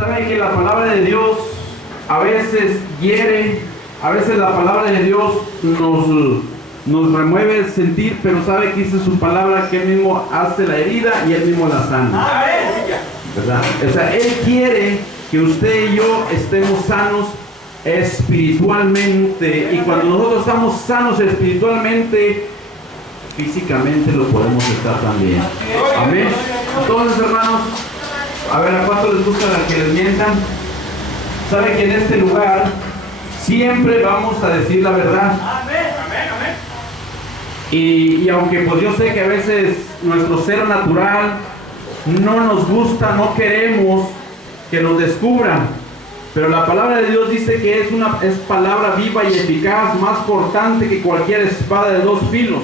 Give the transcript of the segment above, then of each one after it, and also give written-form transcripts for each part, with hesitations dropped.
Sabe que la palabra de Dios a veces hiere, a veces la palabra de Dios nos remueve el sentir, pero sabe que dice su palabra que Él mismo hace la herida y Él mismo la sana. ¿Verdad? O sea, Él quiere que usted y yo estemos sanos espiritualmente, y cuando nosotros estamos sanos espiritualmente, físicamente lo podemos estar también. Amén. Entonces, hermanos, a ver, ¿a cuánto les gusta que les mientan? Sabe que en este lugar siempre vamos a decir la verdad. Y aunque pues yo sé que a veces nuestro ser natural no nos gusta, no queremos que nos descubran, pero la palabra de Dios dice que es palabra viva y eficaz, más cortante que cualquier espada de 2 filos.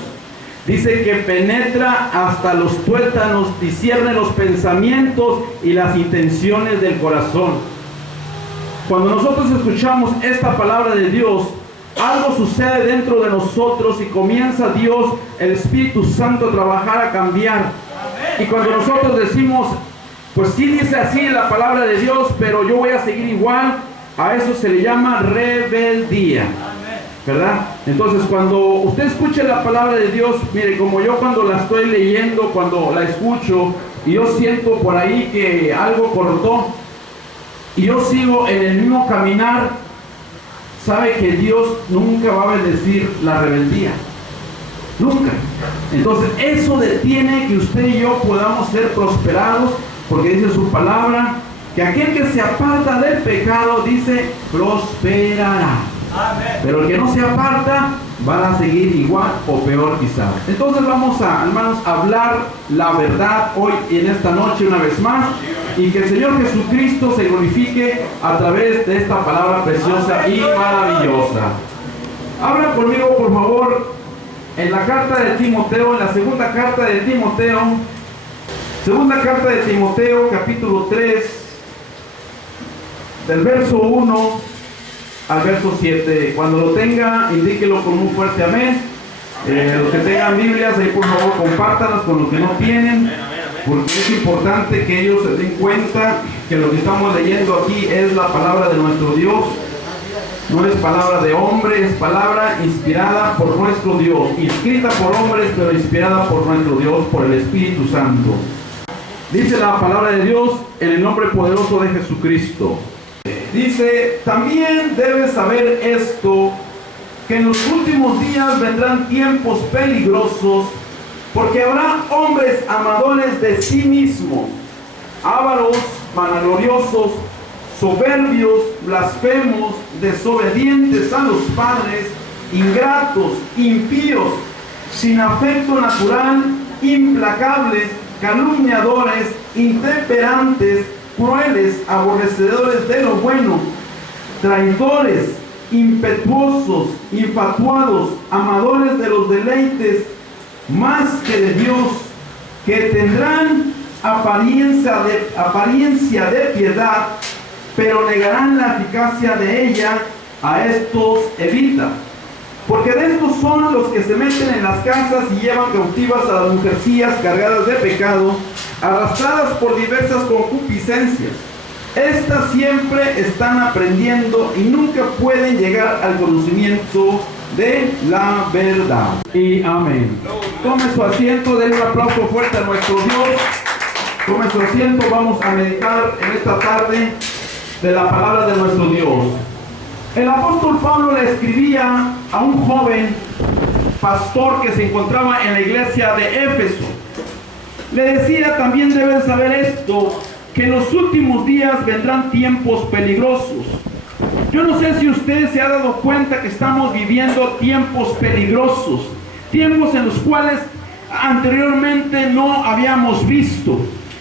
Dice que penetra hasta los tuétanos, discierne los pensamientos y las intenciones del corazón. Cuando nosotros escuchamos esta palabra de Dios, algo sucede dentro de nosotros y comienza Dios, el Espíritu Santo, a trabajar, a cambiar. Y cuando nosotros decimos, pues sí dice así la palabra de Dios, pero yo voy a seguir igual, a eso se le llama rebeldía, ¿verdad? Entonces, cuando usted escuche la palabra de Dios, mire, como yo cuando la estoy leyendo, cuando la escucho, y yo siento por ahí que algo cortó, y yo sigo en el mismo caminar, sabe que Dios nunca va a bendecir la rebeldía. Nunca. Entonces, eso detiene que usted y yo podamos ser prosperados, porque dice su palabra que aquel que se aparta del pecado, dice, prosperará. Pero el que no se aparta va a seguir igual o peor quizás. Entonces vamos a, hermanos, a hablar la verdad hoy y en esta noche una vez más, y que el Señor Jesucristo se glorifique a través de esta palabra preciosa y maravillosa. Abra conmigo, por favor, en la carta de Timoteo, en la segunda carta de Timoteo, capítulo 3, del verso 1 al verso 7. Cuando lo tenga, indíquelo con un fuerte amén. Los que tengan Biblias, ahí por favor compártanlas con los que no tienen, porque es importante que ellos se den cuenta que lo que estamos leyendo aquí es la palabra de nuestro Dios. No es palabra de hombre, es palabra inspirada por nuestro Dios, escrita por hombres, pero inspirada por nuestro Dios, por el Espíritu Santo. Dice la palabra de Dios en el nombre poderoso de Jesucristo. Dice, también debes saber esto, que en los últimos días vendrán tiempos peligrosos, porque habrá hombres amadores de sí mismos, ávaros, vanagloriosos, soberbios, blasfemos, desobedientes a los padres, ingratos, impíos, sin afecto natural, implacables, calumniadores, intemperantes, crueles, aborrecedores de lo bueno, traidores, impetuosos, infatuados, amadores de los deleites más que de Dios, que tendrán apariencia de piedad, pero negarán la eficacia de ella. A estos evita, porque de estos son los que se meten en las casas y llevan cautivas a las mujercillas cargadas de pecado, arrastradas por diversas concupiscencias. Estas siempre están aprendiendo y nunca pueden llegar al conocimiento de la verdad. Y amén. Tome su asiento, denle un aplauso fuerte a nuestro Dios. Tome su asiento, vamos a meditar en esta tarde de la palabra de nuestro Dios. El apóstol Pablo le escribía a un joven pastor que se encontraba en la iglesia de Éfeso. Le decía, también deben saber esto, que en los últimos días vendrán tiempos peligrosos. Yo no sé si usted se ha dado cuenta que estamos viviendo tiempos peligrosos, tiempos en los cuales anteriormente no habíamos visto.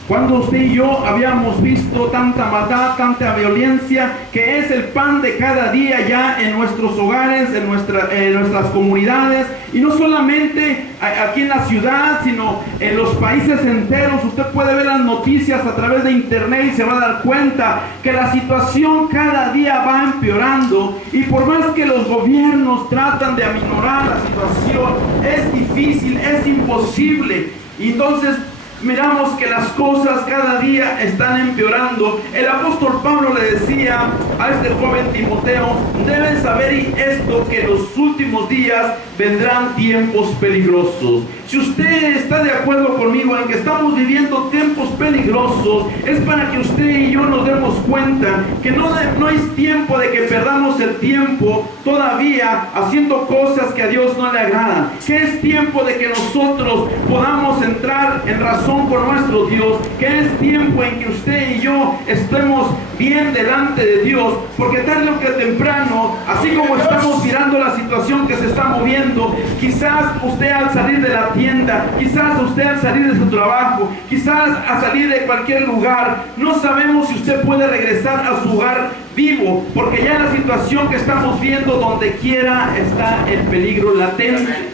Cuando usted y yo habíamos visto tanta maldad, tanta violencia, que es el pan de cada día ya en nuestros hogares, en nuestras comunidades, y no solamente aquí en la ciudad, sino en los países enteros. Usted puede ver las noticias a través de internet y se va a dar cuenta que la situación cada día va empeorando, y por más que los gobiernos tratan de aminorar la situación, es difícil, es imposible. Y entonces miramos que las cosas cada día están empeorando. El apóstol Pablo le decía a este joven Timoteo: debes saber esto, que en los últimos días vendrán tiempos peligrosos. Si usted está de acuerdo conmigo en que estamos viviendo tiempos peligrosos, es para que usted y yo nos demos cuenta que no es tiempo de que perdamos el tiempo todavía haciendo cosas que a Dios no le agradan, que es tiempo de que nosotros podamos entrar en razón con nuestro Dios, que es tiempo en que usted y yo estemos bien delante de Dios, porque tarde o que temprano, así como estamos mirando la situación que se está moviendo, quizás usted al salir de la tienda, quizás usted al salir de su trabajo, quizás al salir de cualquier lugar, no sabemos si usted puede regresar a su hogar vivo, porque ya la situación que estamos viendo, donde quiera está el peligro latente.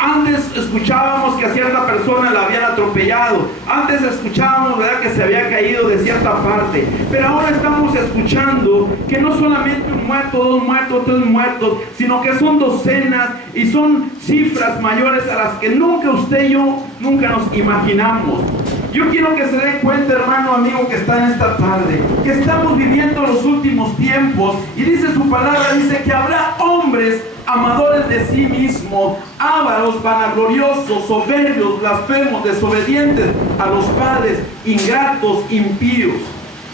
Antes escuchábamos que a cierta persona la habían atropellado. Antes escuchábamos, ¿verdad?, que se había caído de cierta parte. Pero ahora estamos escuchando que no solamente un muerto, dos muertos, tres muertos, sino que son docenas y son cifras mayores a las que nunca usted y yo nunca nos imaginamos. Yo quiero que se dé cuenta, hermano, amigo, que está en esta tarde, que estamos viviendo los últimos tiempos, y dice su palabra, dice que habrá hombres amadores de sí mismos, ávaros, vanagloriosos, soberbios, blasfemos, desobedientes a los padres, ingratos, impíos.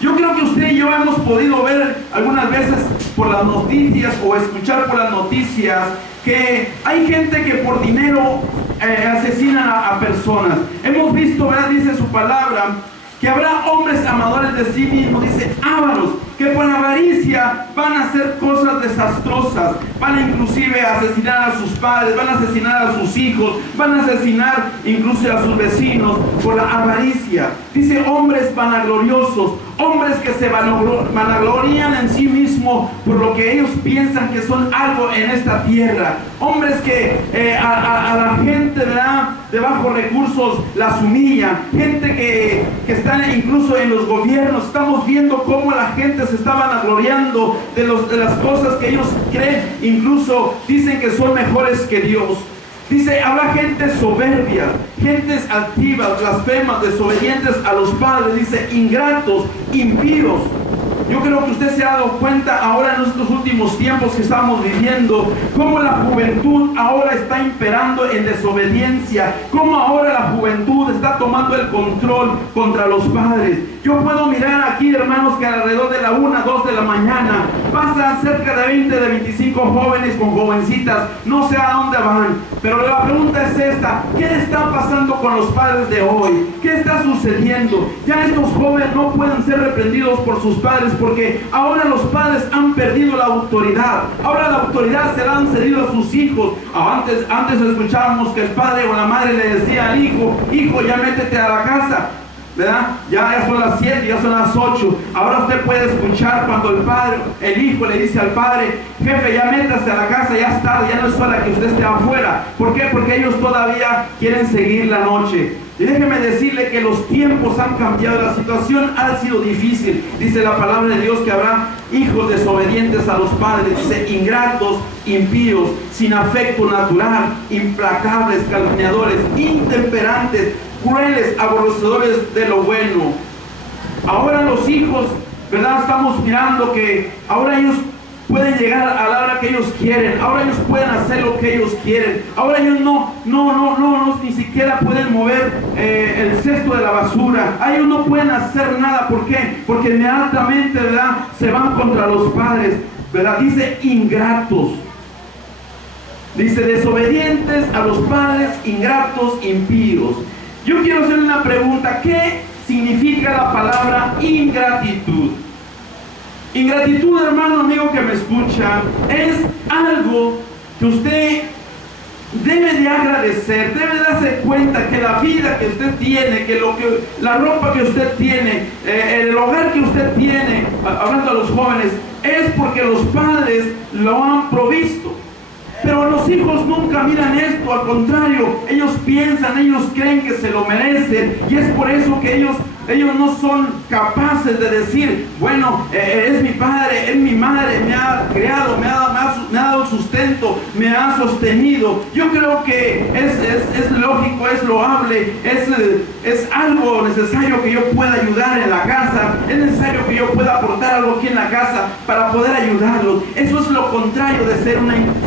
Yo creo que usted y yo hemos podido ver algunas veces por las noticias o escuchar por las noticias que hay gente que por dinero asesinan a personas. Hemos visto, ¿verdad?, dice su palabra, que habrá hombres amadores de sí mismos, dice ávaros, que por avaricia van a hacer cosas desastrosas, van a inclusive asesinar a sus padres, van a asesinar a sus hijos, van a asesinar incluso a sus vecinos por la avaricia. Dice hombres vanagloriosos, hombres que se vanaglorían en sí mismos por lo que ellos piensan que son algo en esta tierra, hombres que a la gente, ¿verdad?, de bajos recursos las humillan, gente que están incluso en los gobiernos. Estamos viendo cómo la gente se está vanagloriando de las cosas que ellos creen, incluso dicen que son mejores que Dios. Dice, habrá gente soberbia, gentes altivas, blasfemas, desobedientes a los padres, dice, ingratos, impíos. Yo creo que usted se ha dado cuenta ahora en estos últimos tiempos que estamos viviendo, cómo la juventud ahora está imperando en desobediencia, cómo ahora la juventud está tomando el control contra los padres. Yo puedo mirar aquí, hermanos, que alrededor de la 1, 2 de la mañana pasan cerca de 20, de 25 jóvenes con jovencitas, no sé a dónde van, pero la pregunta es esta: ¿qué está pasando con los padres de hoy? ¿Qué está sucediendo? Ya estos jóvenes no pueden ser reprendidos por sus padres, porque ahora los padres han perdido la autoridad. Ahora la autoridad se la han cedido a sus hijos. Antes escuchábamos que el padre o la madre le decía al hijo: hijo, ya métete a la casa, ¿verdad? Ya son las 7, ya son las 8. Ahora usted puede escuchar cuando el hijo le dice al padre: jefe, ya métase a la casa, ya es tarde, ya no es hora que usted esté afuera. ¿Por qué? Porque ellos todavía quieren seguir la noche. Y déjeme decirle que los tiempos han cambiado, la situación ha sido difícil. Dice la palabra de Dios que habrá hijos desobedientes a los padres, dice ingratos, impíos, sin afecto natural, implacables, calumniadores, intemperantes, crueles, aborrecedores de lo bueno. Ahora los hijos, ¿verdad?, estamos mirando que ahora ellos pueden llegar a la hora que ellos quieren, ahora ellos pueden hacer lo que ellos quieren, ahora ellos no ni siquiera pueden mover el cesto de la basura, ellos no pueden hacer nada. ¿Por qué? Porque inmediatamente, ¿verdad?, se van contra los padres, ¿verdad? Dice ingratos, dice desobedientes a los padres, ingratos, impíos. Yo quiero hacer una pregunta: ¿qué significa la palabra ingratitud? Ingratitud, hermano, amigo que me escucha, es algo que usted debe de agradecer, debe darse cuenta que la vida que usted tiene, la ropa que usted tiene, el hogar que usted tiene, hablando a los jóvenes, es porque los padres lo han provisto. Pero los hijos nunca miran esto, al contrario, ellos piensan, ellos creen que se lo merecen, y es por eso que ellos no son capaces de decir: bueno, es mi padre, es mi madre, me ha creado, me ha dado sustento, me ha sostenido. Yo creo que es lógico, es loable, es algo necesario que yo pueda ayudar en la casa, es necesario que yo pueda aportar algo aquí en la casa para poder ayudarlos. Eso es lo contrario de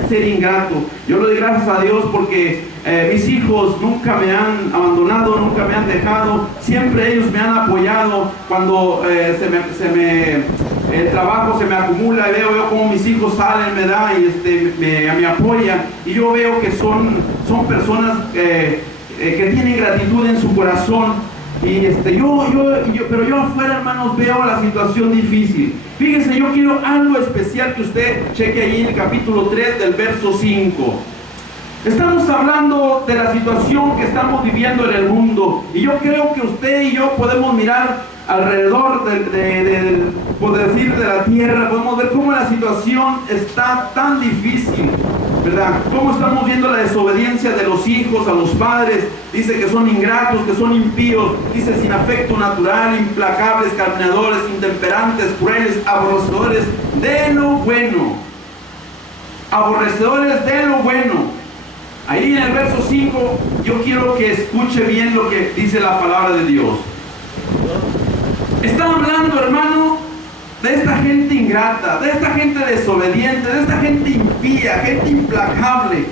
ser ingrato. Yo le doy gracias a Dios porque mis hijos nunca me han abandonado, nunca me han dejado, siempre ellos me han apoyado. Cuando el trabajo se me acumula y veo cómo mis hijos salen, me da y me apoyan, y yo veo que son personas que tienen gratitud en su corazón. Y pero yo afuera, hermanos, veo la situación difícil. Fíjense, yo quiero algo especial que usted cheque ahí en el capítulo 3 del verso 5. Estamos hablando de la situación que estamos viviendo en el mundo, y yo creo que usted y yo podemos mirar alrededor por decir, de la tierra, podemos ver cómo la situación está tan difícil, ¿verdad? Cómo estamos viendo la desobediencia de los hijos a los padres. Dice que son ingratos, que son impíos, dice sin afecto natural, implacables, calumniadores, intemperantes, crueles, aborrecedores de lo bueno. Aborrecedores de lo bueno. Ahí en el verso 5, yo quiero que escuche bien lo que dice la palabra de Dios. Está hablando, hermano, de esta gente ingrata, de esta gente desobediente, de esta gente impía, gente implacable.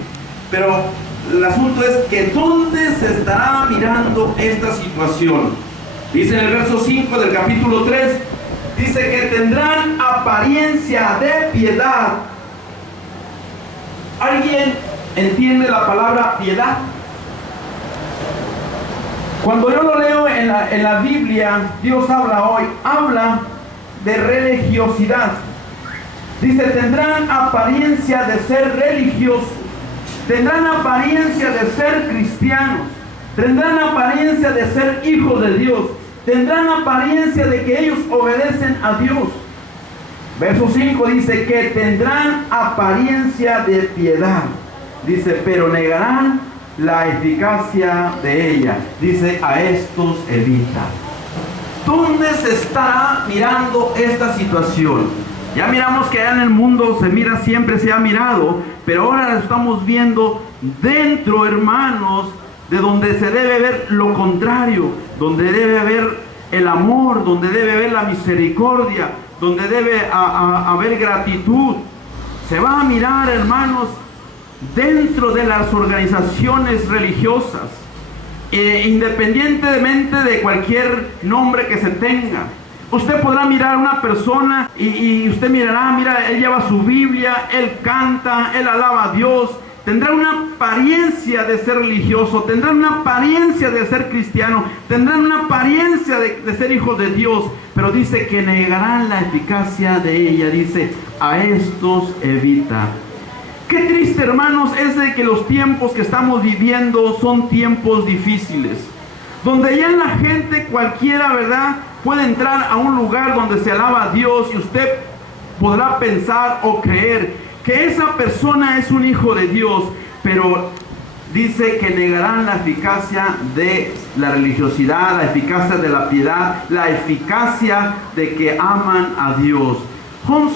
Pero el asunto es que ¿dónde se estará mirando esta situación? Dice en el verso 5 del capítulo 3, dice que tendrán apariencia de piedad. ¿Alguien entiende la palabra piedad? Cuando yo lo leo en la Biblia, Dios habla de religiosidad. Dice, tendrán apariencia de ser religiosos, tendrán apariencia de ser cristianos, tendrán apariencia de ser hijos de Dios, tendrán apariencia de que ellos obedecen a Dios. Verso 5 dice que tendrán apariencia de piedad. Dice, pero negarán la eficacia de ella. Dice, a estos evita. ¿Dónde se está mirando esta situación? Ya miramos que allá en el mundo se mira, siempre se ha mirado, pero ahora lo estamos viendo dentro, hermanos, de donde se debe ver lo contrario, donde debe haber el amor, donde debe haber la misericordia, donde debe haber gratitud. Se va a mirar, hermanos, dentro de las organizaciones religiosas, independientemente de cualquier nombre que se tenga. Usted podrá mirar a una persona y usted mirará, mira, él lleva su Biblia, él canta, él alaba a Dios, tendrá una apariencia de ser religioso, tendrá una apariencia de ser cristiano, tendrán una apariencia de ser hijos de Dios, pero dice que negarán la eficacia de ella. Dice, a estos evita. Qué triste, hermanos, es de que los tiempos que estamos viviendo son tiempos difíciles, donde ya la gente cualquiera, ¿verdad?, puede entrar a un lugar donde se alaba a Dios y usted podrá pensar o creer que esa persona es un hijo de Dios, pero dice que negarán la eficacia de la religiosidad, la eficacia de la piedad, la eficacia de que aman a Dios.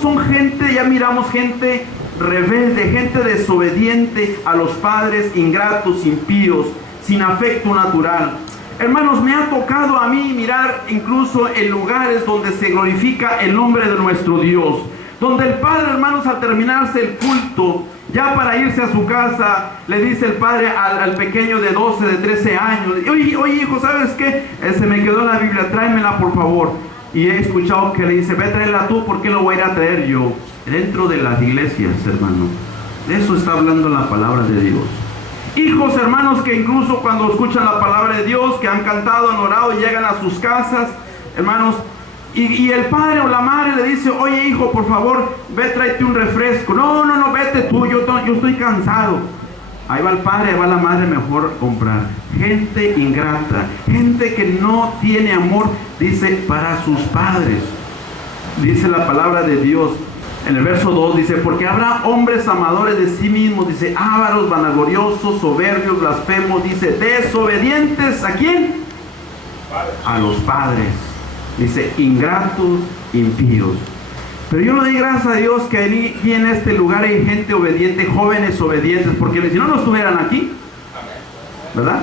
Son gente, ya miramos gente rebelde, gente desobediente a los padres, ingratos, impíos, sin afecto natural. Hermanos, me ha tocado a mí mirar incluso en lugares donde se glorifica el nombre de nuestro Dios, donde el padre, hermanos, al terminarse el culto, ya para irse a su casa, le dice el padre al pequeño de 12, de 13 años, oye hijo, ¿sabes qué? Se me quedó la Biblia, tráemela por favor. Y he escuchado que le dice, ve a traerla tú, ¿por qué lo voy a ir a traer yo? Dentro de las iglesias, hermano, de eso está hablando la palabra de Dios. Hijos, hermanos, que incluso cuando escuchan la palabra de Dios, que han cantado, han orado, llegan a sus casas, hermanos, y el padre o la madre le dice, oye hijo, por favor, ve, tráete un refresco. No, vete tú, yo estoy cansado. Ahí va el padre, ahí va la madre, mejor comprar. Gente ingrata, gente que no tiene amor, dice, para sus padres. Dice la palabra de Dios. En el verso 2 dice, porque habrá hombres amadores de sí mismos, dice, ávaros, vanagloriosos, soberbios, blasfemos, dice, desobedientes, ¿a quién? A los padres. Dice, ingratos, impíos. Pero yo le doy gracias a Dios que aquí en este lugar hay gente obediente, jóvenes obedientes, porque si no, no estuvieran aquí, ¿verdad?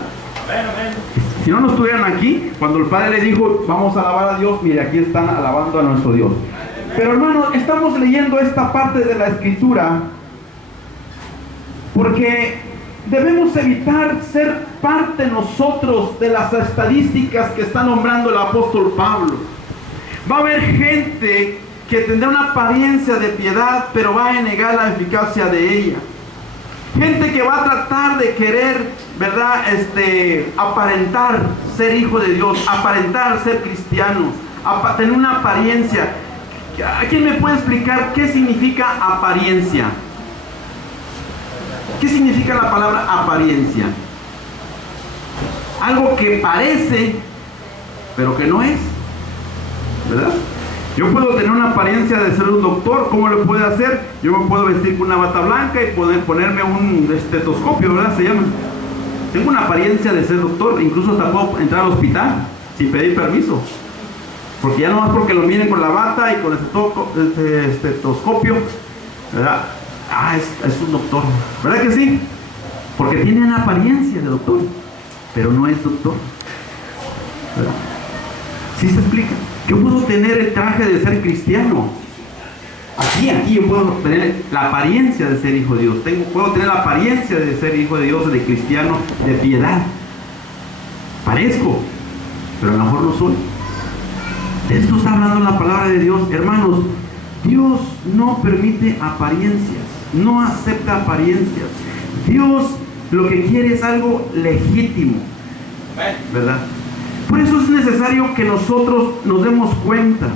Si no, no estuvieran aquí, cuando el Padre le dijo, vamos a alabar a Dios, mire, aquí están alabando a nuestro Dios. Pero hermanos, estamos leyendo esta parte de la Escritura porque debemos evitar ser parte nosotros de las estadísticas que está nombrando el apóstol Pablo. Va a haber gente que tendrá una apariencia de piedad, pero va a negar la eficacia de ella. Gente que va a tratar de querer, ¿verdad? Aparentar ser hijo de Dios, aparentar ser cristiano, tener una apariencia. ¿Quién me puede explicar qué significa apariencia? ¿Qué significa la palabra apariencia? Algo que parece, pero que no es, ¿verdad? Yo puedo tener una apariencia de ser un doctor. ¿Cómo lo puedo hacer? Yo me puedo vestir con una bata blanca y poder ponerme un estetoscopio, ¿verdad? Se llama. Tengo una apariencia de ser doctor. Incluso hasta puedo entrar al hospital sin pedir permiso. Porque ya nomás porque lo miren con la bata y con el estetoscopio, ¿verdad? Es un doctor. ¿Verdad que sí? Porque tiene una apariencia de doctor, pero no es doctor, ¿verdad? ¿Sí se explica? Yo puedo tener el traje de ser cristiano. Aquí yo puedo tener la apariencia de ser hijo de Dios. Puedo tener la apariencia de ser hijo de Dios, de cristiano, de piedad. Parezco, pero a lo mejor no soy. De esto está hablando la palabra de Dios. Hermanos, Dios no permite apariencias, no acepta apariencias. Dios lo que quiere es algo legítimo, ¿verdad? Por eso es necesario que nosotros nos demos cuenta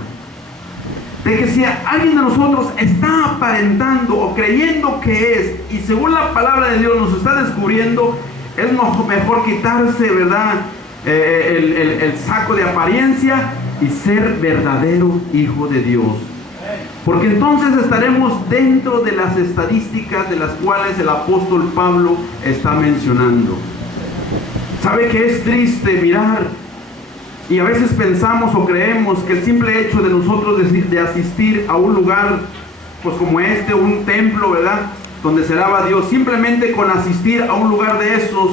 de que si alguien de nosotros está aparentando o creyendo que es, y según la palabra de Dios nos está descubriendo, es mejor quitarse, ¿verdad? El saco de apariencia y ser verdadero hijo de Dios. Porque entonces estaremos dentro de las estadísticas de las cuales el apóstol Pablo está mencionando. ¿Sabe que es triste mirar? Y a veces pensamos o creemos que el simple hecho de nosotros de asistir a un lugar pues como un templo, ¿verdad?, donde se alaba a Dios, simplemente con asistir a un lugar de esos,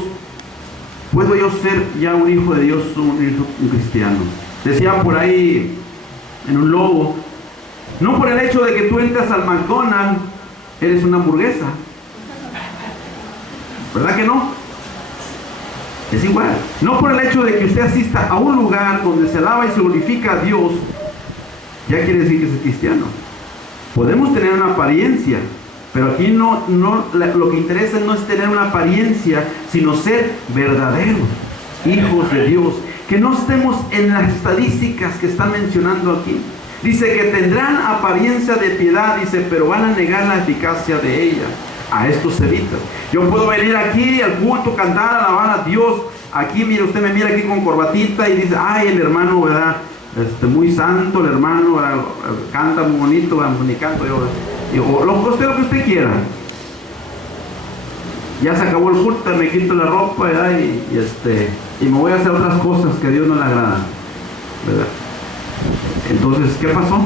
puedo yo ser ya un hijo de Dios, un cristiano. Decía por ahí en un logo, no por el hecho de que tú entras al McDonald's, eres una hamburguesa. ¿Verdad que no? Es igual. No por el hecho de que usted asista a un lugar donde se alaba y se glorifica a Dios, ya quiere decir que es cristiano. Podemos tener una apariencia, pero aquí lo que interesa no es tener una apariencia, sino ser verdaderos hijos de Dios. Que no estemos en las estadísticas que están mencionando aquí. Dice que tendrán apariencia de piedad, dice, pero van a negar la eficacia de ella. A estos se evita. Yo puedo venir aquí al culto, cantar, alabar a Dios. Aquí, mire, usted me mira aquí con corbatita y dice, ay, el hermano, ¿verdad? Muy santo, el hermano, ¿verdad? Canta muy bonito, ¿verdad? Ni canto yo. Digo, lo que usted quiera. Ya se acabó el culto, me quito la ropa, ¿verdad? Y me voy a hacer otras cosas que a Dios no le agradan, ¿verdad? Entonces, ¿qué pasó?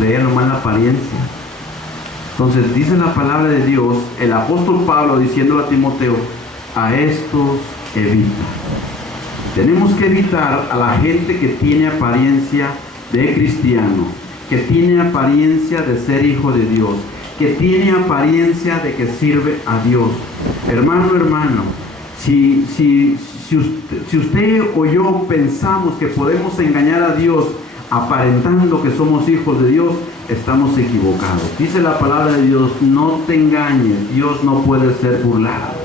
Leía nomás la apariencia. Entonces dice la palabra de Dios, el apóstol Pablo diciéndole a Timoteo, a estos evita. Tenemos que evitar a la gente que tiene apariencia de cristiano, que tiene apariencia de ser hijo de Dios, que tiene apariencia de que sirve a Dios. Hermano, si usted o yo pensamos que podemos engañar a Dios aparentando que somos hijos de Dios, estamos equivocados. Dice la palabra de Dios, no te engañes, Dios no puede ser burlado.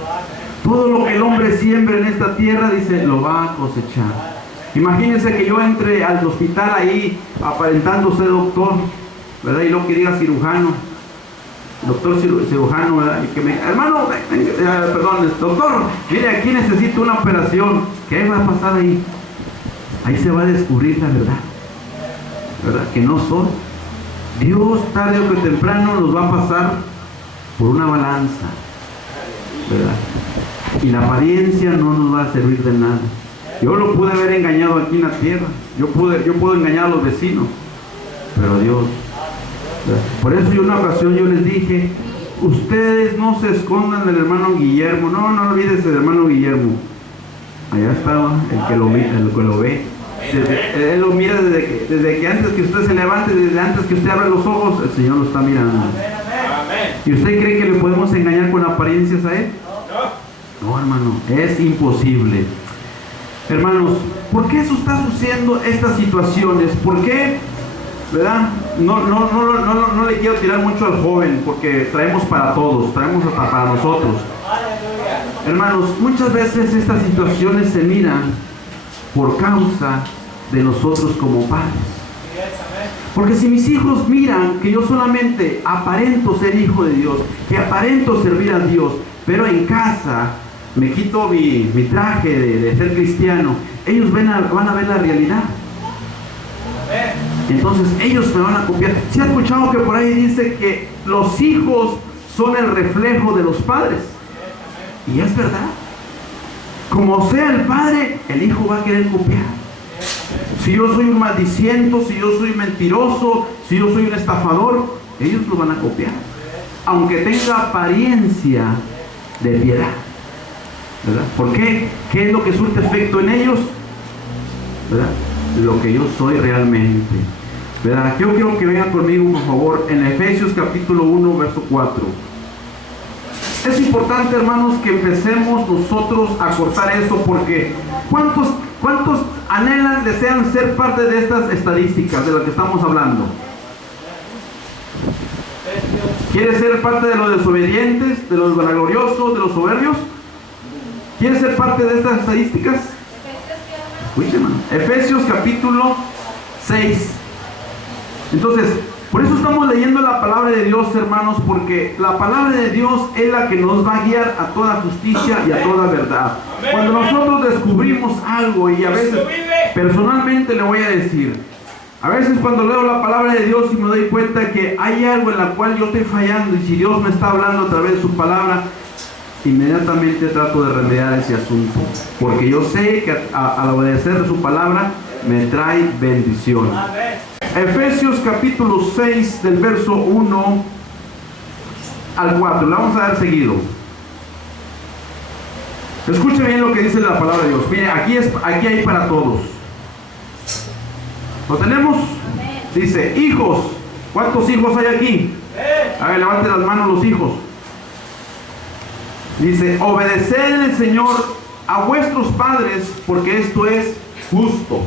Todo lo que el hombre siembre en esta tierra, dice, lo va a cosechar. Imagínense que yo entre al hospital ahí aparentando ser doctor, ¿verdad? Y luego que diga cirujano, doctor cirujano, ¿verdad? Y que me, hermano, perdón, doctor, mire, aquí necesito una operación. ¿Qué va a pasar ahí? Ahí se va a descubrir la verdad, que no soy. Dios tarde o temprano nos va a pasar por una balanza, ¿verdad? Y la apariencia no nos va a servir de nada. Yo lo pude haber engañado aquí en la tierra, yo puedo engañar a los vecinos, pero a Dios Por eso yo en una ocasión yo les dije, ustedes no se escondan del hermano Guillermo, no olvides del hermano Guillermo. Allá estaba el que lo ve. Él lo mira desde que antes que usted se levante, desde antes que usted abra los ojos, el Señor lo está mirando. ¿Y usted cree que le podemos engañar con apariencias a Él? No, hermano, es imposible. Hermanos, ¿por qué eso está sucediendo estas situaciones? ¿Por qué? ¿Verdad? No le quiero tirar mucho al joven, porque traemos para todos, traemos hasta para nosotros. Hermanos, muchas veces estas situaciones se miran por causa de nosotros como padres. Porque si mis hijos miran que yo solamente aparento ser hijo de Dios, que aparento servir a Dios, pero en casa me quito mi traje de ser cristiano, ellos van a ver la realidad. Entonces ellos me van a copiar. ¿Se ha escuchado que por ahí dice que los hijos son el reflejo de los padres? Y es verdad. Como sea el padre, el hijo va a querer copiar. Si yo soy un maldiciento, si yo soy mentiroso, si yo soy un estafador, ellos lo van a copiar. Aunque tenga apariencia de piedad. ¿Verdad? ¿Por qué? ¿Qué es lo que surte efecto en ellos? ¿Verdad? Lo que yo soy realmente. ¿Verdad? Yo quiero que vean conmigo, por favor, en Efesios capítulo 1, verso 4. Es importante, hermanos, que empecemos nosotros a cortar esto, porque ¿cuántos anhelan, desean ser parte de estas estadísticas de las que estamos hablando? ¿Quieres ser parte de los desobedientes, de los vanagloriosos, de los soberbios? ¿Quieres ser parte de estas estadísticas? Escuchen, hermano. Efesios capítulo 6. Entonces, por eso estamos leyendo la palabra de Dios, hermanos, porque la palabra de Dios es la que nos va a guiar a toda justicia y a toda verdad. Cuando nosotros descubrimos algo, y a veces, personalmente le voy a decir, a veces cuando leo la palabra de Dios y me doy cuenta que hay algo en la cual yo estoy fallando, y si Dios me está hablando a través de su palabra, inmediatamente trato de remediar ese asunto, porque yo sé que al obedecer su palabra me trae bendición. Efesios capítulo 6 del verso 1 al 4, le vamos a dar seguido. Escuche bien lo que dice la palabra de Dios. Mire, aquí hay para todos. ¿Lo tenemos? Dice, hijos. ¿Cuántos hijos hay aquí? A ver, levanten las manos los hijos. Dice, obedeced en el Señor a vuestros padres, porque esto es justo.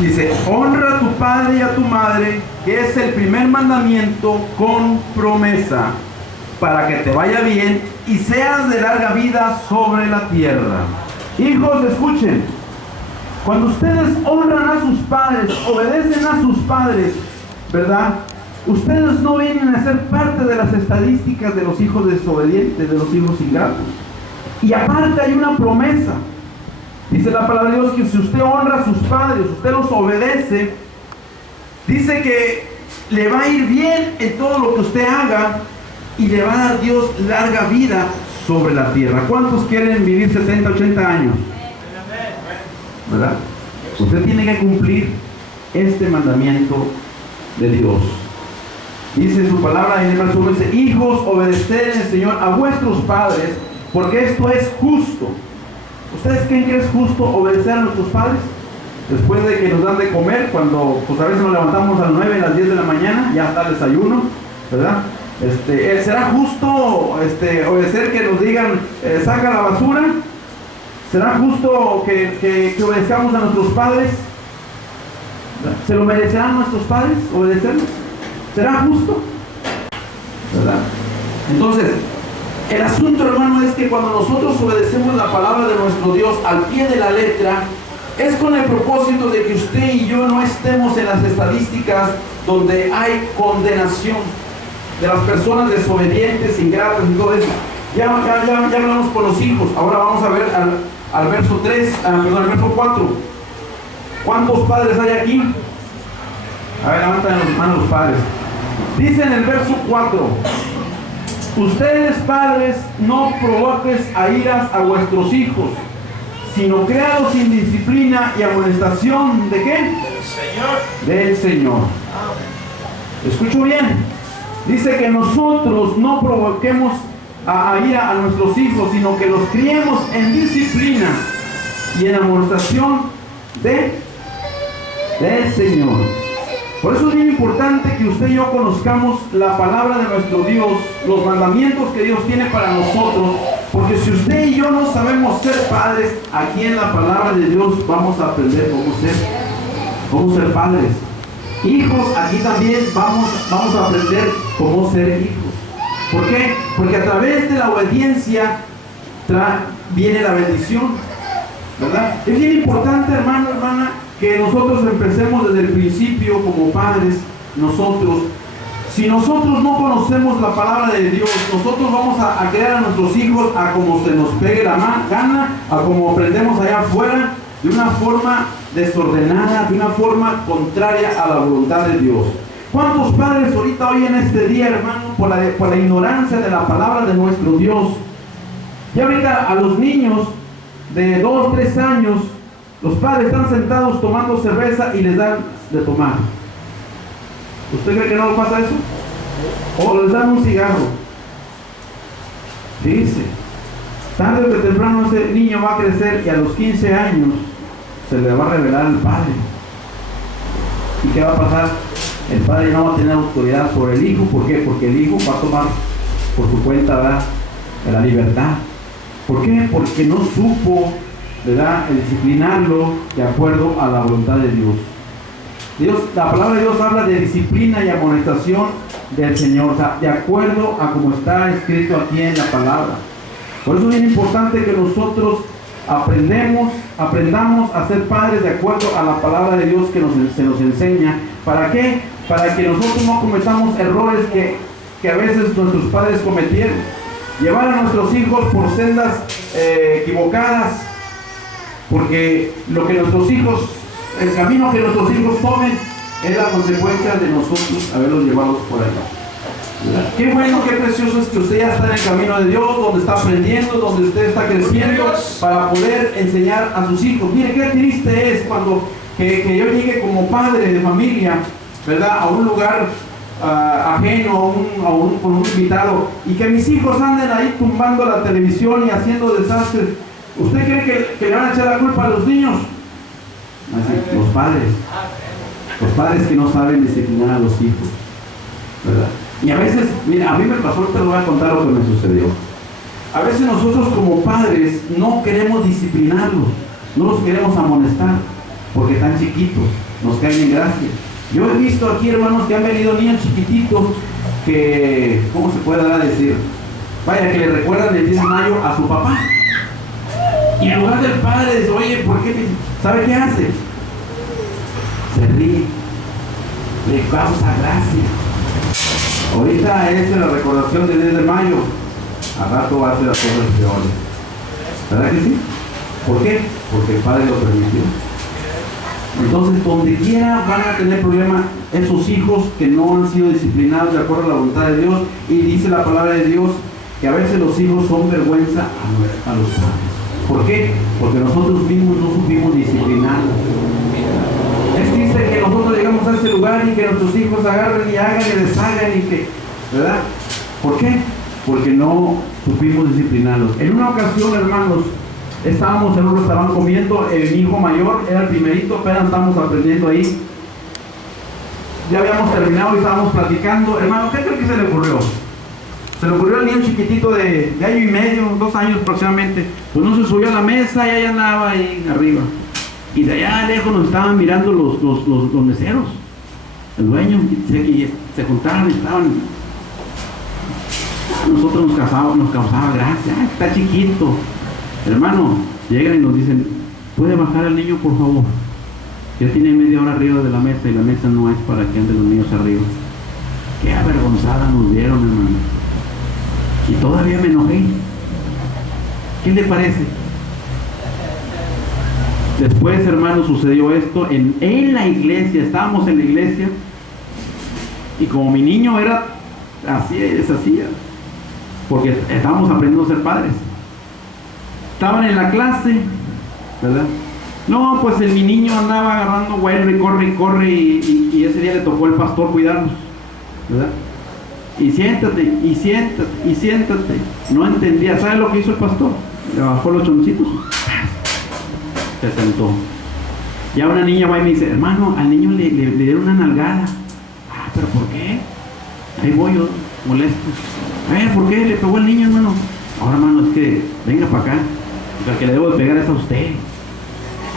Dice, honra a tu padre y a tu madre, que es el primer mandamiento con promesa, para que te vaya bien y seas de larga vida sobre la tierra. Hijos, escuchen, cuando ustedes honran a sus padres, obedecen a sus padres, ¿verdad? Ustedes no vienen a ser parte de las estadísticas de los hijos desobedientes, de los hijos ingratos. Y aparte hay una promesa. Dice la palabra de Dios que si usted honra a sus padres, usted los obedece, dice que le va a ir bien en todo lo que usted haga y le va a dar Dios larga vida sobre la tierra. ¿Cuántos quieren vivir 60, 80 años? ¿Verdad? Usted tiene que cumplir este mandamiento de Dios. Dice su palabra en el verso 1, dice, hijos, obedeced en el Señor a vuestros padres, porque esto es justo. ¿Ustedes creen que es justo obedecer a nuestros padres? Después de que nos dan de comer, cuando pues a veces nos levantamos a las 9, a las 10 de la mañana, ya está el desayuno, ¿verdad? ¿Será justo obedecer que nos digan, saca la basura? ¿Será justo que obedezcamos a nuestros padres? ¿Se lo merecerán nuestros padres obedecernos? ¿Será justo? ¿Verdad? Entonces, el asunto, hermano, es que cuando nosotros obedecemos la palabra de nuestro Dios al pie de la letra, es con el propósito de que usted y yo no estemos en las estadísticas donde hay condenación de las personas desobedientes, ingratas y todo eso. Ya hablamos con los hijos. Ahora vamos a ver al verso 3, al verso 4. ¿Cuántos padres hay aquí? A ver, levanten las manos los padres. Dice en el verso 4, ustedes padres no provoques a iras a vuestros hijos, sino créalos sin disciplina y amonestación ¿de qué? Del Señor. Del Señor. Escucho bien. Dice que nosotros no provoquemos a ira a nuestros hijos, sino que los criemos en disciplina y en amonestación del Señor. Por eso es bien importante que usted y yo conozcamos la palabra de nuestro Dios, los mandamientos que Dios tiene para nosotros, porque si usted y yo no sabemos ser padres, aquí en la palabra de Dios vamos a aprender cómo ser padres. Hijos, aquí también vamos a aprender cómo ser hijos. ¿Por qué? Porque a través de la obediencia viene la bendición, ¿verdad? Es bien importante, hermano, hermana, que nosotros empecemos desde el principio como padres. Si nosotros no conocemos la palabra de Dios, nosotros vamos a crear a nuestros hijos a como se nos pegue la gana, a como aprendemos allá afuera, de una forma desordenada, de una forma contraria a la voluntad de Dios. ¿Cuántos padres ahorita hoy en este día, hermano, por la ignorancia de la palabra de nuestro Dios? Y ahorita a los niños de 2, 3 años, los padres están sentados tomando cerveza y les dan de tomar. ¿Usted cree que no pasa eso? O les dan un cigarro. Dice, tarde o temprano ese niño va a crecer y a los 15 años se le va a revelar al padre. ¿Y qué va a pasar? El padre no va a tener autoridad sobre el hijo. ¿Por qué? Porque el hijo va a tomar por su cuenta, ¿verdad?, la libertad. ¿Por qué? Porque no supo, ¿verdad?, disciplinarlo de acuerdo a la voluntad de Dios. La palabra de Dios habla de disciplina y amonestación del Señor, o sea, de acuerdo a como está escrito aquí en la palabra. Por eso es bien importante que nosotros aprendamos a ser padres de acuerdo a la palabra de Dios que se nos enseña. ¿Para qué? Para que nosotros no cometamos errores que a veces nuestros padres cometieron. Llevar a nuestros hijos por sendas equivocadas, porque el camino que nuestros hijos tomen es la consecuencia de nosotros haberlos llevado por allá. Qué bueno, qué precioso es que usted ya está en el camino de Dios, donde está aprendiendo, donde usted está creciendo para poder enseñar a sus hijos. Mire, qué triste es cuando que yo llegue como padre de familia, ¿verdad?, a un lugar ajeno, con un invitado, y que mis hijos anden ahí tumbando la televisión y haciendo desastres. ¿Usted cree que le van a echar la culpa a los niños? Así, los padres que no saben disciplinar a los hijos, ¿verdad? Y a veces, mira, a mí me pasó, te lo voy a contar lo que me sucedió. A veces nosotros como padres no queremos disciplinarlos, no los queremos amonestar, porque están chiquitos, nos caen en gracia. Yo he visto aquí, hermanos, que han venido niños chiquititos que, ¿cómo se puede dar a decir? Vaya, que le recuerdan el 10 de mayo a su papá. Y en lugar del padre dice, oye, ¿por qué? ¿Sabe qué hace? Se ríe, le causa gracia. Ahorita es la recordación del 10 de mayo, al rato va a ser las cosas peores. ¿Verdad que sí? ¿Por qué? Porque el padre lo permitió. Entonces, donde quiera van a tener problemas esos hijos que no han sido disciplinados de acuerdo a la voluntad de Dios. Y dice la palabra de Dios que a veces los hijos son vergüenza a los padres. ¿Por qué? Porque nosotros mismos no supimos disciplinarlos. Es triste que nosotros llegamos a ese lugar y que nuestros hijos agarren y hagan y deshagan y que, ¿verdad? ¿Por qué? Porque no supimos disciplinarlos. En una ocasión, hermanos, estábamos en un restaurante comiendo, mi hijo mayor era el primerito, apenas estábamos aprendiendo ahí. Ya habíamos terminado y estábamos platicando. Hermano, ¿qué creo que se le ocurrió? Se le ocurrió al niño chiquitito de año y medio, 2 años aproximadamente. Pues no se subió a la mesa y ahí andaba ahí arriba. Y de allá lejos nos estaban mirando los meseros, el dueño, y se juntaron y estaban. A nosotros nos causaba gracia. ¡Ay, está chiquito! Hermano, llegan y nos dicen, ¿puede bajar al niño, por favor? Ya tiene media hora arriba de la mesa y la mesa no es para que anden los niños arriba. Qué avergonzada nos dieron, hermano. Y todavía me enojé. ¿Qué le parece? Después, hermano, sucedió esto en la iglesia. Estábamos en la iglesia y como mi niño era así y deshacía, porque estábamos aprendiendo a ser padres. Estaban en la clase, ¿verdad? No, pues mi niño andaba agarrando vuelo y corre y ese día le tocó al pastor cuidarnos. ¿verdad? Y siéntate, y siéntate, y siéntate. No entendía. ¿Sabe lo que hizo el pastor? Le bajó los choncitos, se sentó. Ya una niña va y me dice, hermano, al niño le dieron una nalgada. Ah, ¿pero por qué? Ahí voy yo, molesto. A ver, ¿por qué le pegó al niño, hermano? Ahora, hermano, es que venga para acá. O sea, que le debo de pegar es a usted.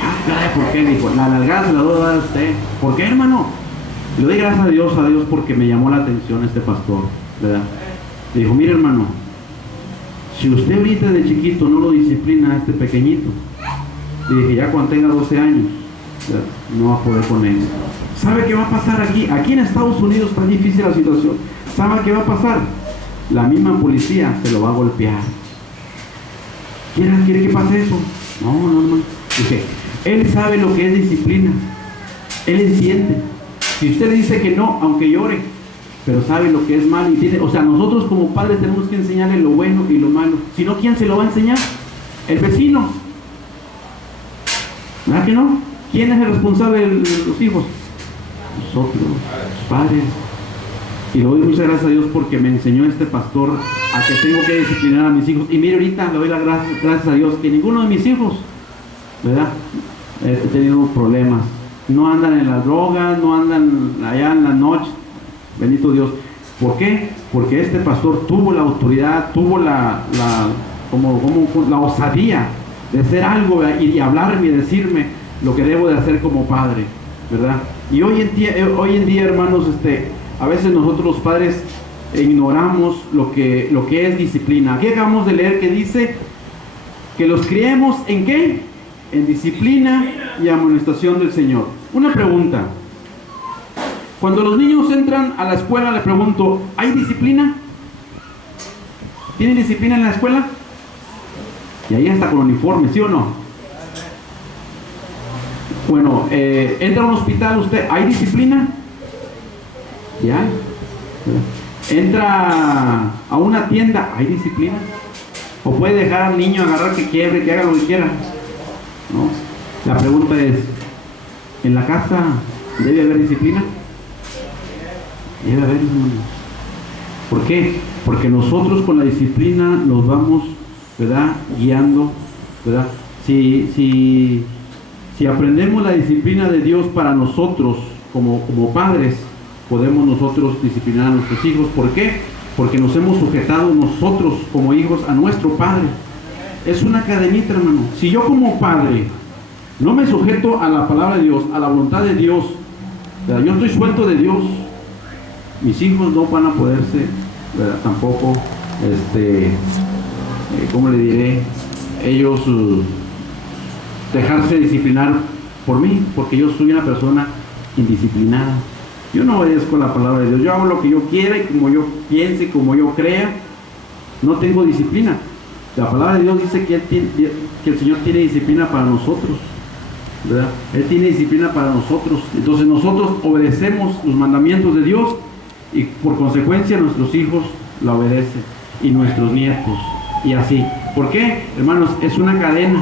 Ah, caray, ¿por qué? Me dijo, la nalgada se la debo de dar a usted. ¿Por qué, hermano? Le doy gracias a Dios, porque me llamó la atención este pastor, ¿verdad? Le dijo, mire, hermano, si usted ahorita de chiquito no lo disciplina a este pequeñito, le dije, ya cuando tenga 12 años, ¿verdad?, no va a poder con él. ¿Sabe qué va a pasar aquí? Aquí en Estados Unidos está difícil la situación. ¿Sabe qué va a pasar? La misma policía se lo va a golpear. ¿Quiere que pase eso? No, hermano. Dije, él sabe lo que es disciplina. Él entiende. Si usted le dice que no, aunque llore, pero sabe lo que es malo y tiene, o sea, nosotros como padres tenemos que enseñarle lo bueno y lo malo. Si no, ¿quién se lo va a enseñar? El vecino. ¿Verdad que no? ¿Quién es el responsable de los hijos? Nosotros, los padres. Y le doy muchas gracias a Dios porque me enseñó este pastor a que tengo que disciplinar a mis hijos. Y mire, ahorita le doy las gracias a Dios que ninguno de mis hijos, ¿verdad?, he tenido problemas. No andan en las drogas, no andan allá en la noche. Bendito Dios. ¿Por qué? Porque este pastor tuvo la autoridad, tuvo la osadía de hacer algo y hablarme y decirme lo que debo de hacer como padre, ¿verdad? Y hoy en día, hermanos, a veces nosotros los padres ignoramos lo que es disciplina. Aquí acabamos de leer que dice que los criemos ¿en qué? En disciplina y amonestación del Señor. Una pregunta. Cuando los niños entran a la escuela, le pregunto, ¿hay disciplina? ¿Tienen disciplina en la escuela? Y ahí está con uniforme, ¿sí o no? Bueno, entra a un hospital usted, ¿hay disciplina? ¿Ya? Entra a una tienda, ¿hay disciplina? ¿O puede dejar al niño agarrar que quiebre, que haga lo que quiera? ¿No? La pregunta es, ¿en la casa debe haber disciplina? Debe haber, hermano. ¿Por qué? Porque nosotros con la disciplina nos vamos, ¿verdad?, guiando, ¿verdad? Si aprendemos la disciplina de Dios para nosotros como padres, podemos nosotros disciplinar a nuestros hijos. ¿Por qué? Porque nos hemos sujetado nosotros como hijos a nuestro Padre. Es una cadenita, hermano. Si yo como padre no me sujeto a la palabra de Dios, a la voluntad de Dios, ¿verdad?, yo estoy suelto de Dios, mis hijos no van a poderse, ¿verdad?, tampoco, ¿cómo le diré? Ellos dejarse disciplinar por mí, porque yo soy una persona indisciplinada. Yo no obedezco la palabra de Dios, yo hago lo que yo quiera y como yo piense, como yo crea. No tengo disciplina. La palabra de Dios dice que el Señor tiene disciplina para nosotros, ¿verdad? Él tiene disciplina para nosotros. Entonces nosotros obedecemos los mandamientos de Dios y por consecuencia nuestros hijos la obedecen y nuestros nietos y así. ¿Por qué? Hermanos, es una cadena.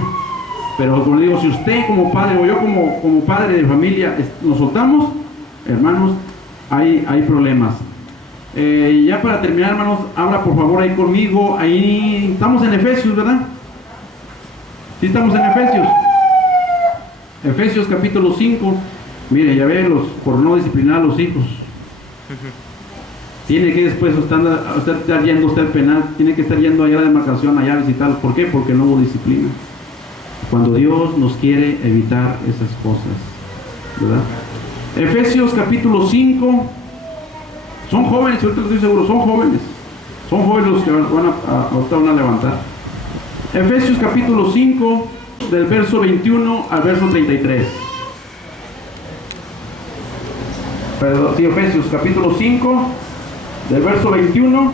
Pero como digo, si usted como padre o yo como padre de familia nos soltamos, hermanos, hay problemas. Ya para terminar, hermanos, habla por favor ahí conmigo. Ahí estamos en Efesios, ¿verdad? Sí, estamos en Efesios. Efesios capítulo 5. Mire, ya ve, por no disciplinar a los hijos. Tiene que después estar yendo usted al penal, tiene que estar yendo allá a la demarcación, allá a visitarlos. ¿Por qué? Porque no hubo disciplina. Cuando Dios nos quiere evitar esas cosas, ¿verdad? Efesios capítulo 5. Son jóvenes, ahorita estoy seguro, son jóvenes los que ahorita van a levantar. Efesios capítulo 5, del verso 21 al verso 33. Perdón, sí, Efesios capítulo 5, del verso 21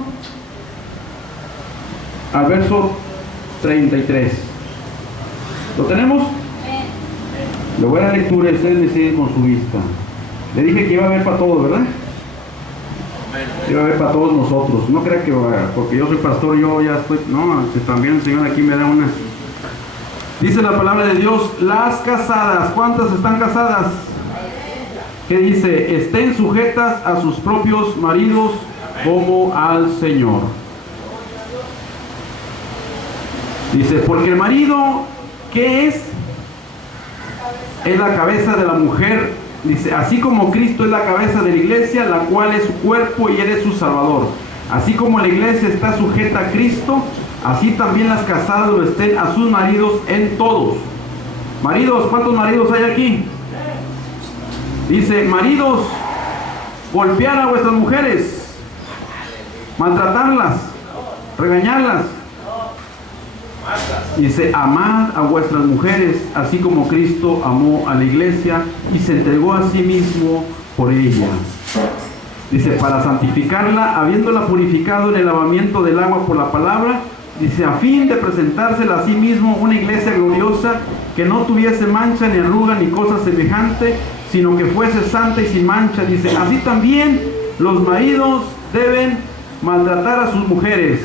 al verso 33. ¿Lo tenemos? Le voy a dar lectura y ustedes me siguen con su vista. Le dije que iba a haber para todos, ¿verdad? Iba a haber para todos nosotros. No crea que porque yo soy pastor, yo ya estoy. No, también el Señor aquí me da una. Dice la palabra de Dios, las casadas. ¿Cuántas están casadas? que dice, estén sujetas a sus propios maridos como al Señor. Dice, porque el marido, ¿qué es? Es la cabeza de la mujer. Dice, así como Cristo es la cabeza de la iglesia, la cual es su cuerpo y Él es su Salvador. Así como la iglesia está sujeta a Cristo, así también las casadas lo estén a sus maridos en todos. Maridos, ¿cuántos maridos hay aquí? Dice, maridos, golpear a vuestras mujeres, maltratarlas, regañarlas. Dice, amad a vuestras mujeres, así como Cristo amó a la iglesia y se entregó a sí mismo por ella. Dice, para santificarla, habiéndola purificado en el lavamiento del agua por la palabra, dice, a fin de presentársela a sí mismo una iglesia gloriosa, que no tuviese mancha, ni arruga, ni cosa semejante, sino que fuese santa y sin mancha. Dice, así también los maridos deben maltratar a sus mujeres.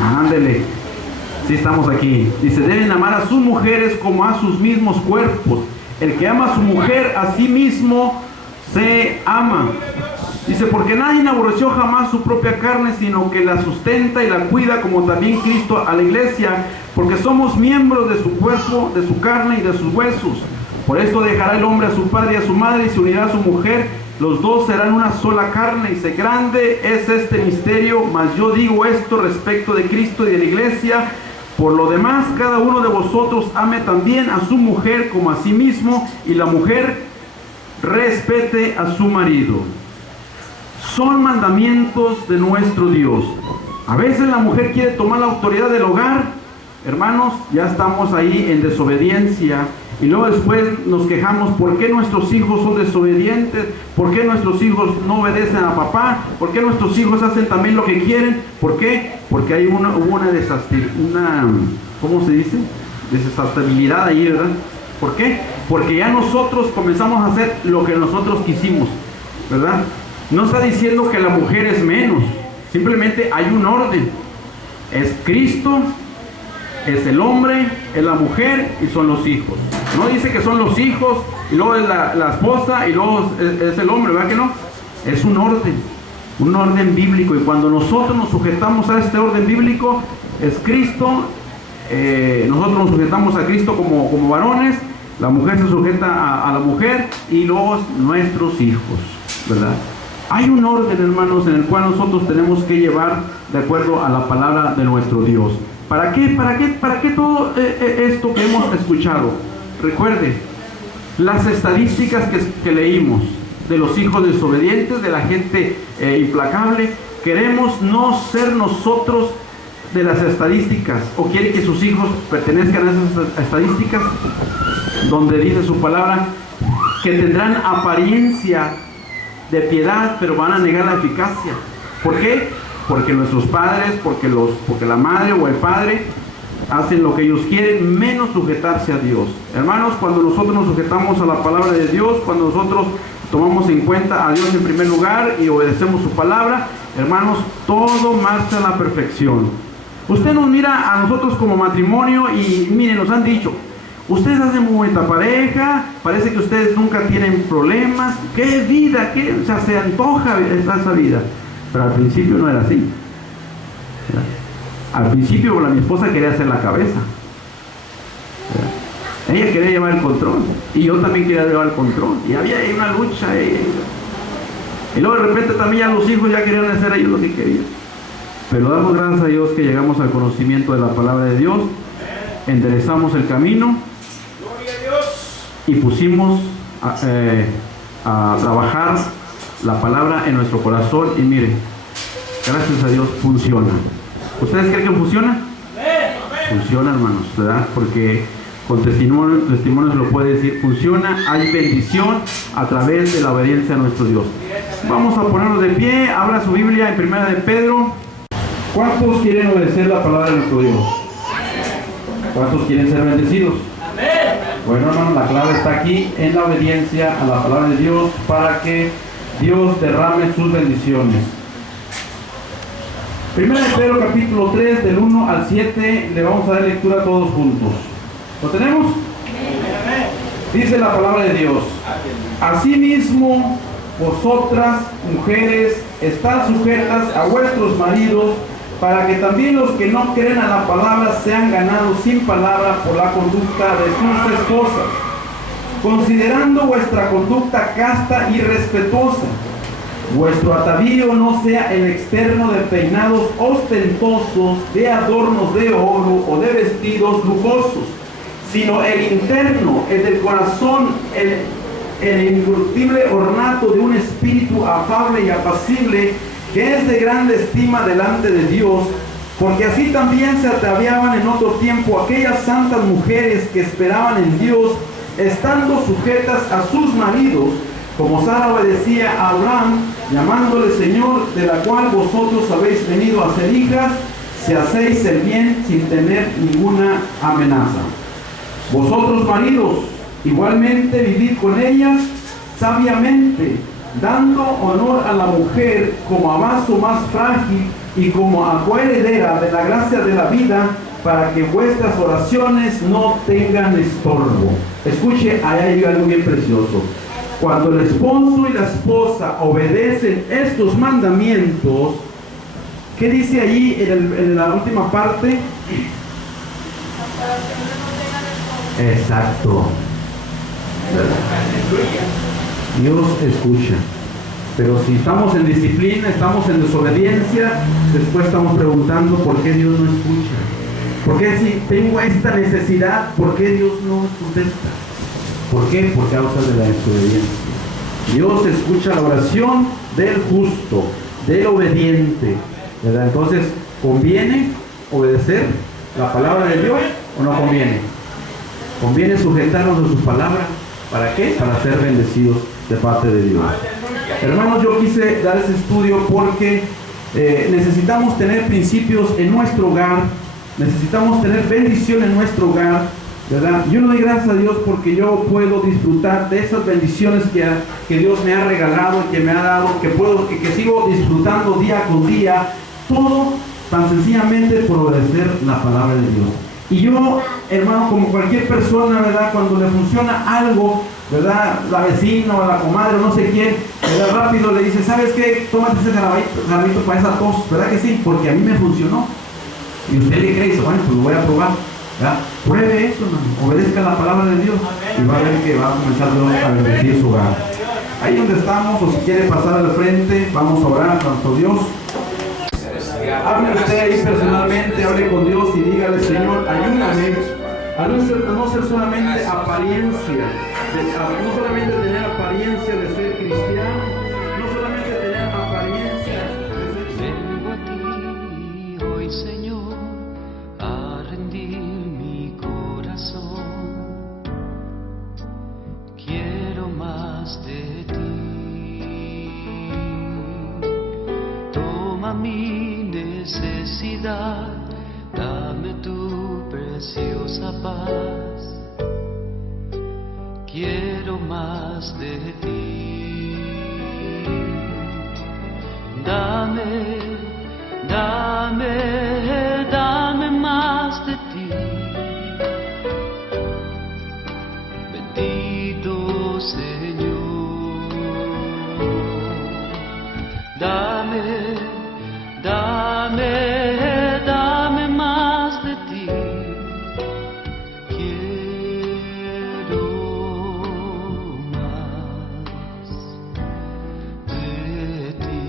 Ándele, sí estamos aquí. Dice, deben amar a sus mujeres como a sus mismos cuerpos. El que ama a su mujer, a sí mismo se ama. Dice, porque nadie aborreció jamás su propia carne, sino que la sustenta y la cuida, como también Cristo a la iglesia, porque somos miembros de su cuerpo, de su carne y de sus huesos. Por esto dejará el hombre a su padre y a su madre, y se unirá a su mujer, los dos serán una sola carne. Dice, grande es este misterio, mas yo digo esto respecto de Cristo y de la iglesia. Por lo demás, cada uno de vosotros ame también a su mujer como a sí mismo, y la mujer respete a su marido. Son mandamientos de nuestro Dios. A veces la mujer quiere tomar la autoridad del hogar. Hermanos, ya estamos ahí en desobediencia. Y luego después nos quejamos, ¿por qué nuestros hijos son desobedientes? ¿Por qué nuestros hijos no obedecen a papá? ¿Por qué nuestros hijos hacen también lo que quieren? ¿Por qué? Porque hay hubo una ¿cómo se dice? Desestabilidad ahí, ¿verdad? ¿Por qué? Porque ya nosotros comenzamos a hacer lo que nosotros quisimos, ¿verdad? No está diciendo que la mujer es menos, simplemente hay un orden. Es Cristo, es el hombre, es la mujer y son los hijos. No dice que son los hijos y luego es la esposa y luego es el hombre, ¿verdad que no? Es un orden bíblico, y cuando nosotros nos sujetamos a este orden bíblico, es Cristo, nosotros nos sujetamos a Cristo como varones, la mujer se sujeta a la mujer y luego nuestros hijos, ¿verdad? Hay un orden, hermanos, en el cual nosotros tenemos que llevar de acuerdo a la palabra de nuestro Dios. ¿Para qué todo esto que hemos escuchado? Recuerde, las estadísticas que leímos de los hijos desobedientes, de la gente implacable. Queremos no ser nosotros de las estadísticas, o quiere que sus hijos pertenezcan a esas estadísticas, donde dice su palabra que tendrán apariencia de piedad, pero van a negar la eficacia. ¿Por qué? Porque nuestros padres, porque la madre o el padre hacen lo que ellos quieren, menos sujetarse a Dios. Hermanos, cuando nosotros nos sujetamos a la palabra de Dios, cuando nosotros tomamos en cuenta a Dios en primer lugar y obedecemos su palabra, hermanos, todo marcha a la perfección. Usted nos mira a nosotros como matrimonio y miren, nos han dicho, ustedes hacen muy buena pareja, parece que ustedes nunca tienen problemas, qué vida, o sea, se antoja esa vida. Pero al principio no era así. Al principio mi esposa quería hacer la cabeza. Ella quería llevar el control y yo también quería llevar el control, y había ahí una lucha y luego de repente también ya los hijos ya querían hacer ellos lo que querían. Pero damos gracias a Dios que llegamos al conocimiento de la palabra de Dios, enderezamos el camino y pusimos a trabajar la palabra en nuestro corazón, y mire, gracias a Dios funciona. ¿Ustedes creen que funciona? Funciona, hermanos, ¿verdad? Porque con testimonios lo puede decir, funciona, hay bendición a través de la obediencia a nuestro Dios. Vamos a ponernos de pie, abra su Biblia en 1 de Pedro. ¿Cuántos quieren obedecer la palabra de nuestro Dios? ¿Cuántos quieren ser bendecidos? Bueno, hermanos, la clave está aquí en la obediencia a la palabra de Dios para que Dios derrame sus bendiciones. 1 de Pedro capítulo 3 del 1 al 7, le vamos a dar lectura todos juntos. ¿Lo tenemos? Dice la palabra de Dios: asimismo, vosotras, mujeres, estad sujetas a vuestros maridos, para que también los que no creen a la palabra sean ganados sin palabra por la conducta de sus esposas, considerando vuestra conducta casta y respetuosa. Vuestro atavío no sea el externo de peinados ostentosos, de adornos de oro o de vestidos lujosos, sino el interno, el del corazón, el incorruptible ornato de un espíritu afable y apacible, que es de grande estima delante de Dios, porque así también se ataviaban en otro tiempo aquellas santas mujeres que esperaban en Dios, estando sujetas a sus maridos, como Sara obedecía a Abraham, llamándole Señor, de la cual vosotros habéis venido a ser hijas, si hacéis el bien sin tener ninguna amenaza. Vosotros, maridos, igualmente vivid con ellas sabiamente, dando honor a la mujer como a vaso más frágil y como a coheredera de la gracia de la vida, para que vuestras oraciones no tengan estorbo. Escuche, ahí hay algo bien precioso. Cuando el esposo y la esposa obedecen estos mandamientos, ¿qué dice allí en la última parte? Exacto. Dios escucha. Pero si estamos en disciplina, estamos en desobediencia, después estamos preguntando por qué Dios no escucha. ¿Por qué si tengo esta necesidad, por qué Dios no contesta? ¿Por qué? Por causa de la desobediencia. Dios escucha la oración del justo, del obediente, ¿verdad? Entonces, ¿conviene obedecer la palabra de Dios o no conviene? Conviene sujetarnos a su palabra. ¿Para qué? Para ser bendecidos de parte de Dios. Hermanos, yo quise dar ese estudio porque necesitamos tener principios en nuestro hogar, necesitamos tener bendición en nuestro hogar, ¿verdad? Yo le doy gracias a Dios porque yo puedo disfrutar de esas bendiciones que Dios me ha regalado y que me ha dado, que sigo disfrutando día con día, todo tan sencillamente por obedecer la palabra de Dios. Y yo, hermano, como cualquier persona, ¿verdad? Cuando le funciona algo, ¿verdad? La vecina o la comadre o no sé quién, ¿verdad? Rápido le dice, ¿sabes qué? Tómate ese jarabito para esa tos, ¿verdad que sí? Porque a mí me funcionó. Y usted le cree y dice, bueno, pues lo voy a probar, ¿verdad? Pruebe eso, hermano. Obedezca la palabra de Dios y va a ver que va a comenzar Dios a bendecir su hogar. Ahí donde estamos, o si quiere pasar al frente, vamos a orar a nuestro Dios. Hable usted ahí personalmente, hable con Dios y dígale, Señor, ayúdame a no ser solamente apariencia, no solamente tener apariencia de ser cristiano, no solamente tener apariencia de ser... Vengo a ti hoy, Señor, a rendir mi corazón. Quiero más de ti. Toma mi necesidad, dame tu preciosa paz. Quiero más de ti. Dame, dame, dame más de ti. Bendito Señor. Dame, dame, dame más de ti. Quiero más de ti.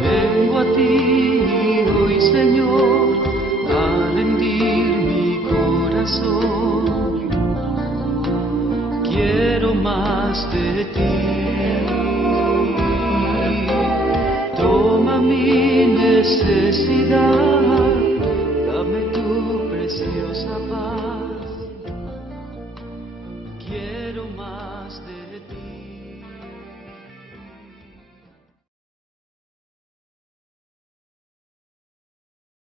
Vengo a ti hoy, Señor, a rendir mi corazón. Quiero más de ti. Toma mi necesidad, dame tu preciosa paz. Quiero más de ti.